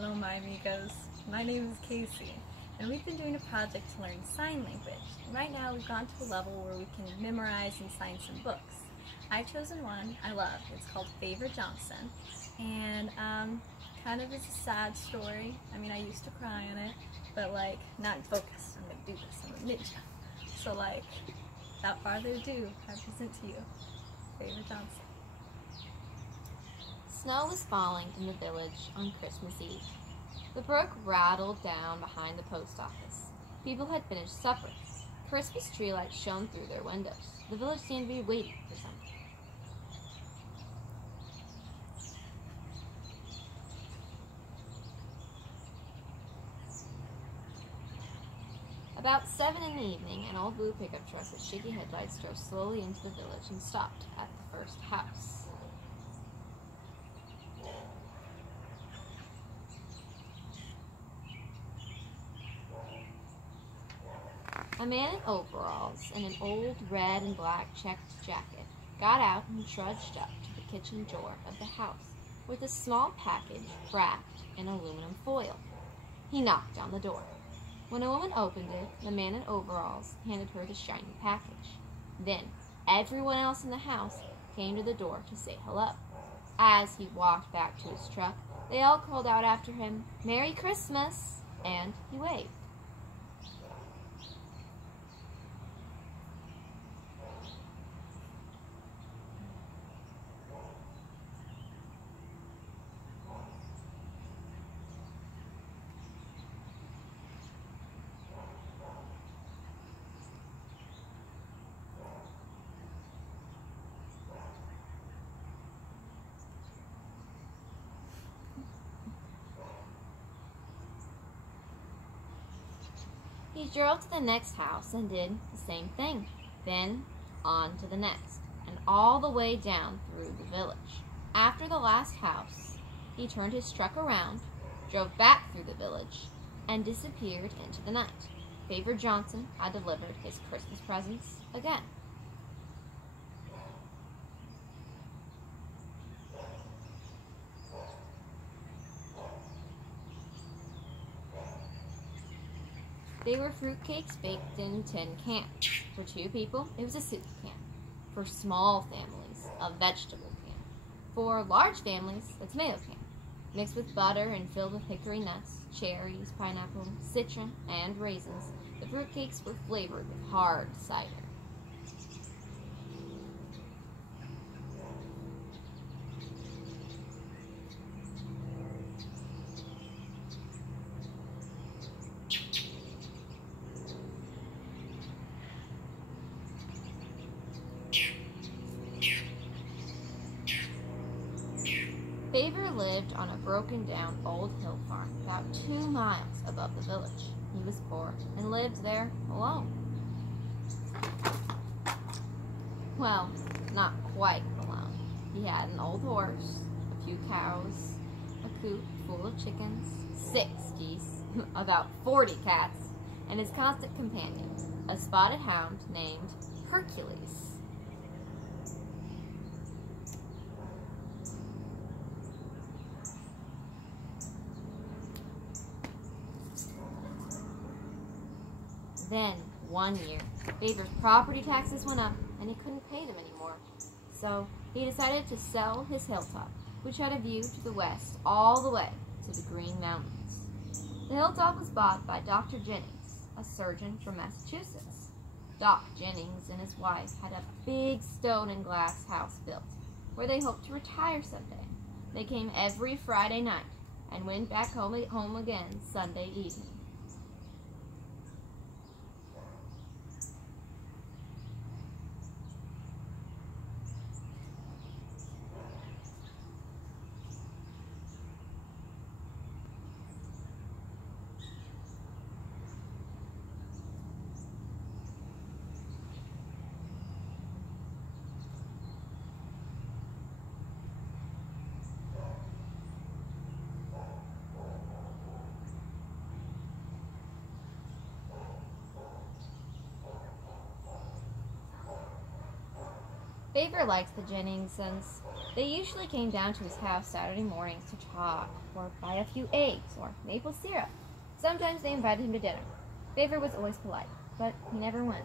Hello, my amigos. My name is Casey, and we've been doing a project to learn sign language. Right now, we've gone to a level where we can memorize and sign some books. I've chosen one I love. It's called Favor Johnson, and kind of is a sad story. I mean, I used to cry on it, but now I'm focused. I'm gonna do this. I'm a ninja. So without further ado, I present to you Favor Johnson. Snow was falling in the village on Christmas Eve. The brook rattled down behind the post office. People had finished supper. Christmas tree lights shone through their windows. The village seemed to be waiting for something. About 7 in the evening, an old blue pickup truck with shaky headlights drove slowly into the village and stopped at the first house. A man in overalls and an old red and black checked jacket got out and trudged up to the kitchen door of the house with a small package wrapped in aluminum foil. He knocked on the door. When a woman opened it, the man in overalls handed her the shiny package. Then everyone else in the house came to the door to say hello. As he walked back to his truck, they all called out after him, "Merry Christmas!" and he waved. He drove to the next house and did the same thing, then on to the next, and all the way down through the village. After the last house, he turned his truck around, drove back through the village, and disappeared into the night. Favor Johnson had delivered his Christmas presents again. They were fruitcakes baked in tin cans. For 2 people, it was a soup can. For small families, a vegetable can. For large families, a tomato can, mixed with butter and filled with hickory nuts, cherries, pineapple, citron, and raisins. The fruitcakes were flavored with hard cider. Favor lived on a broken-down old hill farm about 2 miles above the village. He was poor and lived there alone. Well, not quite alone. He had an old horse, a few cows, a coop full of chickens, 6 geese, about 40 cats, and his constant companion, a spotted hound named Hercules. Then, one year, Favor's property taxes went up, and he couldn't pay them anymore. So, he decided to sell his hilltop, which had a view to the west all the way to the Green Mountains. The hilltop was bought by Dr. Jennings, a surgeon from Massachusetts. Doc Jennings and his wife had a big stone and glass house built, where they hoped to retire someday. They came every Friday night, and went back home again Sunday evening. Favor likes the Jenningsons. They usually came down to his house Saturday mornings to talk, or buy a few eggs, or maple syrup. Sometimes they invited him to dinner. Favor was always polite, but he never went.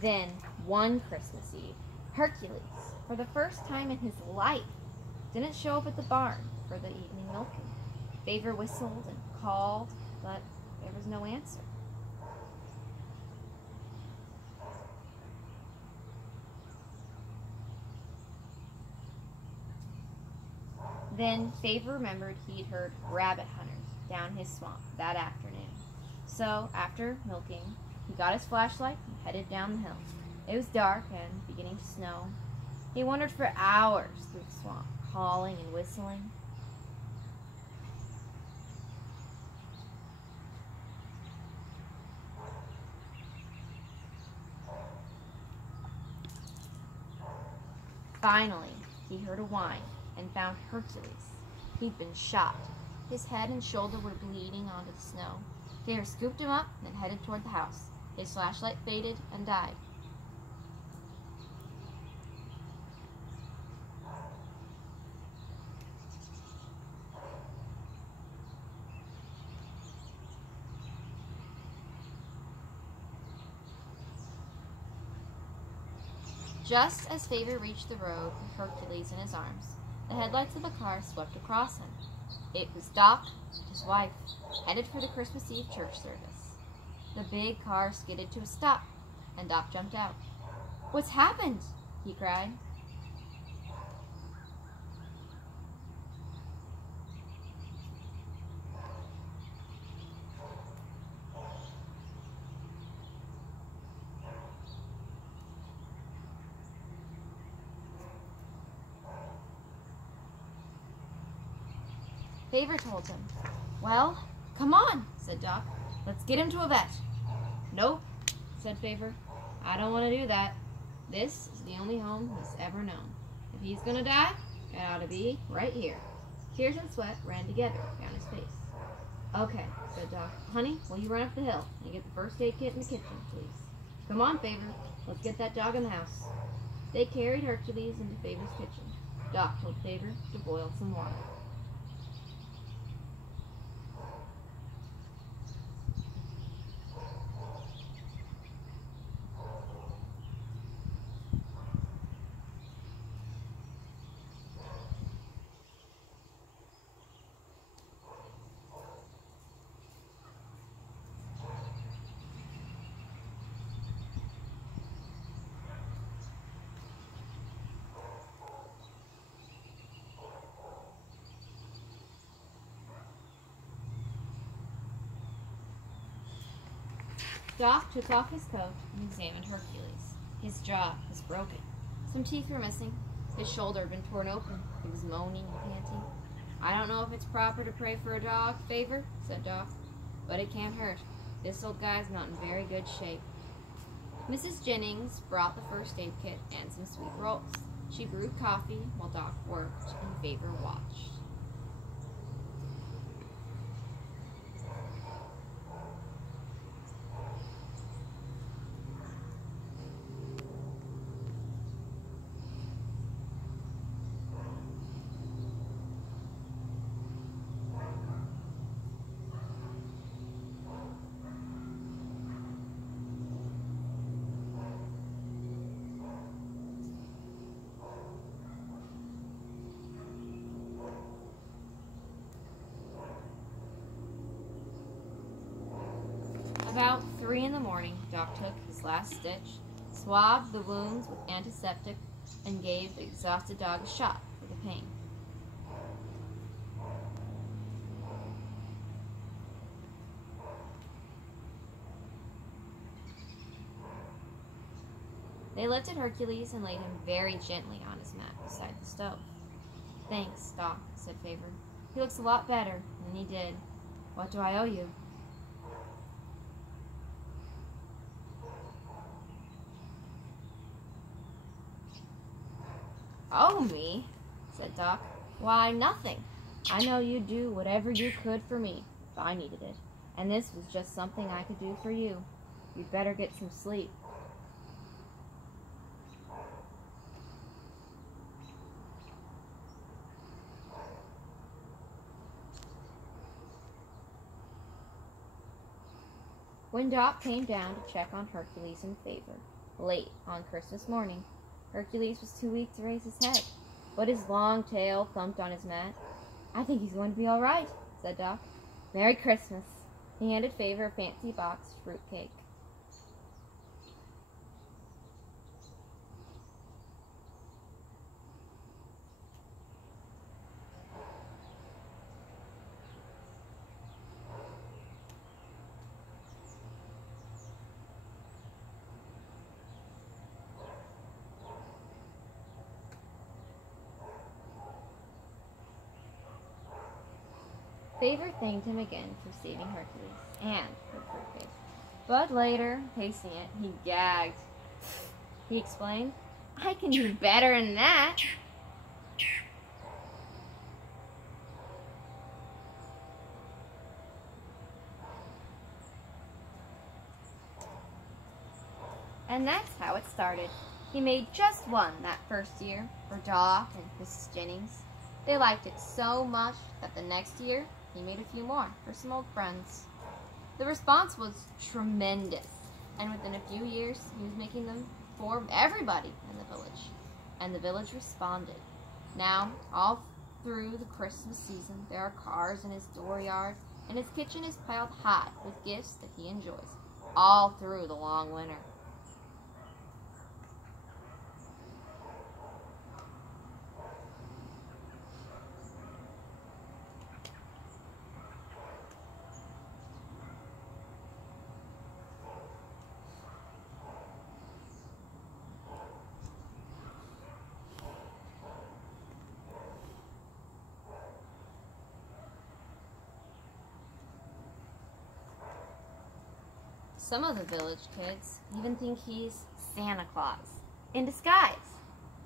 Then, one Christmas Eve, Hercules, for the first time in his life, didn't show up at the barn for the evening milking. Favor whistled and called, but there was no answer. Then Favor remembered he'd heard rabbit hunters down his swamp that afternoon. So, after milking, he got his flashlight and headed down the hill. It was dark and beginning to snow. He wandered for hours through the swamp, calling and whistling. Finally, he heard a whine and found Hercules. He'd been shot. His head and shoulder were bleeding onto the snow. Favor scooped him up and headed toward the house. His flashlight faded and died. Just as Favor reached the road with Hercules in his arms, the headlights of a car swept across him. It was Doc and his wife, headed for the Christmas Eve church service. The big car skidded to a stop, and Doc jumped out. "What's happened?" he cried. Favor told him. "Well, come on," said Doc. "Let's get him to a vet." "Nope," said Favor. "I don't want to do that. This is the only home he's ever known. If he's gonna die, it ought to be right here." Tears and sweat ran together down his face. "Okay," said Doc. "Honey, will you run up the hill and get the first aid kit in the kitchen, please? Come on, Favor. Let's get that dog in the house." They carried Hercules into Favor's kitchen. Doc told Favor to boil some water. Doc took off his coat and examined Hercules. His jaw was broken. Some teeth were missing. His shoulder had been torn open. He was moaning and panting. "I don't know if it's proper to pray for a dog, Favor," said Doc, "but it can't hurt. This old guy's not in very good shape." Mrs. Jennings brought the first aid kit and some sweet rolls. She brewed coffee while Doc worked and Favor watched. About 3 in the morning, Doc took his last stitch, swabbed the wounds with antiseptic, and gave the exhausted dog a shot for the pain. They lifted Hercules and laid him very gently on his mat beside the stove. "Thanks, Doc," said Favor. "He looks a lot better than he did. What do I owe you?" "Owe me?" said Doc. "Why, nothing. I know you'd do whatever you could for me if I needed it, and this was just something I could do for you. You'd better get some sleep." When Doc came down to check on Hercules and Favor, late on Christmas morning, Hercules was too weak to raise his head, but his long tail thumped on his mat. "I think he's going to be all right," said Doc. "Merry Christmas." He handed Favor a fancy boxed fruit cake. Favor thanked him again for saving Hercules and her fruitcake. But later, tasting it, he gagged. He explained, "I can do better than that." And that's how it started. He made just one that first year for Doc and Mrs. Jennings. They liked it so much that the next year he made a few more for some old friends. The response was tremendous, and within a few years he was making them for everybody in the village, and the village responded. Now, all through the Christmas season, there are cars in his dooryard, and his kitchen is piled high with gifts that he enjoys, all through the long winter. Some of the village kids even think he's Santa Claus in disguise.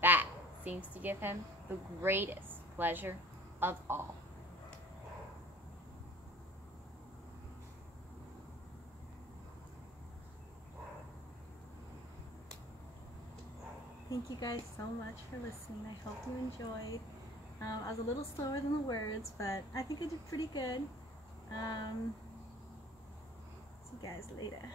That seems to give him the greatest pleasure of all. Thank you guys so much for listening. I hope you enjoyed. I was a little slower than the words, but I think I did pretty good. See you guys later.